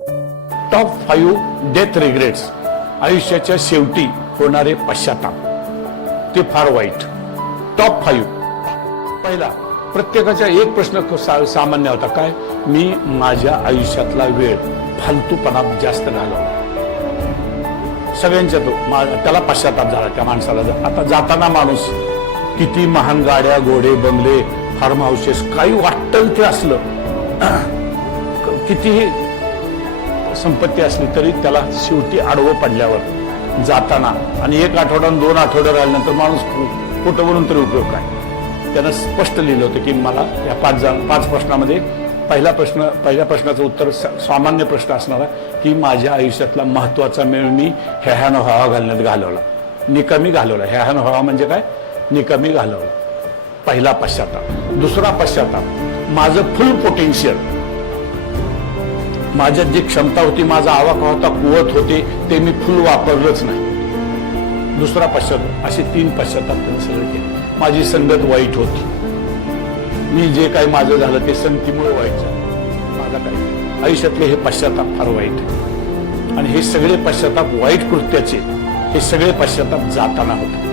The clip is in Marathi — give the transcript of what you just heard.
टॉप 5 डेथ रिग्रेट्स, आयुष्याच्या शेवटी होणारे पश्चाताप, ते फार वाईट. टॉप 5. पहिला, प्रत्येकाचा एक प्रश्न सामान्य होता, काय? मी माझ्या आयुष्यातला वेळ फालतूपणात जास्त घालवला. सगळ्यांच्या त्याला पश्चाताप झाला त्या माणसाला. आता जाताना माणूस किती महान गाड्या, घोडे, बंगले, फार्म हाऊसेस, काही वाटतं ते असलं, कितीही संपत्ती असली तरी त्याला शेवटी आडवं पडल्यावर जाताना आणि 1 आठवडा 2 आठवडे राहिल्यानंतर माणूस कुठं म्हणून तरी उपयोग काय? त्यानं स्पष्ट लिहिलं होतं की मला या 5 प्रश्नामध्ये पहिल्या प्रश्नाचं उत्तर सामान्य प्रश्न असणारा की माझ्या आयुष्यातला महत्वाचा वेळ मी ह्यानं हवा घालण्यात घालवला, निकामी घालवला. ह्यानं हवा म्हणजे काय? निकामी घालवला. पहिला पश्चाताप. दुसरा पश्चाताप, माझं फुल पोटेन्शियल, माझ्यात जी क्षमता होती, माझा आवाका होता, कुवत होते, ते मी फुल वापरलंच नाही. दुसरा पश्चाताप. असे 3 पश्चाताप त्यांनी सगळे केले. माझी संगत वाईट होती, मी जे काही माझं झालं ते संगतीमुळे वाईट झालं. माझा काय आयुष्यातले हे पश्चाताप फार वाईट आहे. आणि हे सगळे पश्चाताप वाईट कृत्याचे, हे सगळे पश्चाताप जाताना होते.